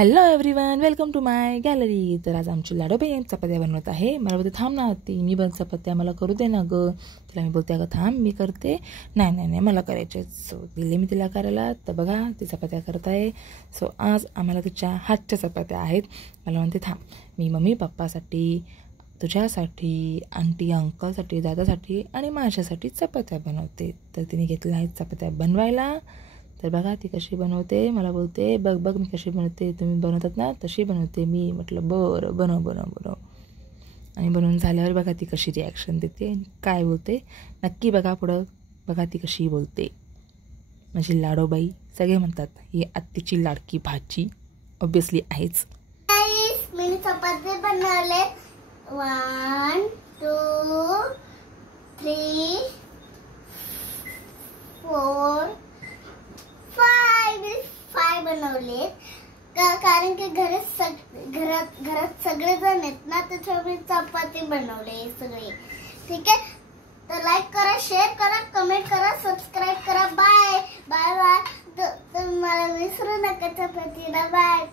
Hello everyone, welcome to my gallery. तर आज आमची लाडोबाई चपात्या बनवत आहे. मला बोलते थांब ना ती मी बन चपात्या मला करू दे ना गं. तिला मी बोलते अगं थांब मी करते. नाही नाही नाही मला करायचे. सो दिले मी तिला करायला. तर बघा ती चपात्या करत आहे. सो आज आम्हाला तिच्या हातच्या चपात्या आहेत. मला म्हणते थांब मी मम्मी पप्पासाठी, तुझ्यासाठी, आंटी अंकलसाठी, दादासाठी आणि माझ्यासाठी चपात्या बनवते. तर तिने घेतल्या आहेत चपात्या बनवायला. तर बघा ती कशी बनवते. मला बोलते बघ बघ मी कशी बनवते, तुम्ही बनवतात ना तशी बनवते मी. म्हटलं बरं बनव बनव बनव. आणि बनवून झाल्यावर बघा ती कशी रिॲक्शन देते, काय बोलते नक्की बघा पुढं. बघा ती कशी बोलते. माझी लाडोबाई. सगळे म्हणतात ही आत्तीची लाडकी भाची. ऑब्विसली आहेच. मी चपाती बनवले 1 2 3 4 5 बनवले. कारण की घरात सगळे जण आहेत ना, त्याच्यामुळे चपाती बनवले सगळे. ठीक आहे, तर लाईक करा, शेअर करा, कमेंट करा, सबस्क्राईब करा. Bye bye bye. तर मला विसरू नका चपातीला. बाय.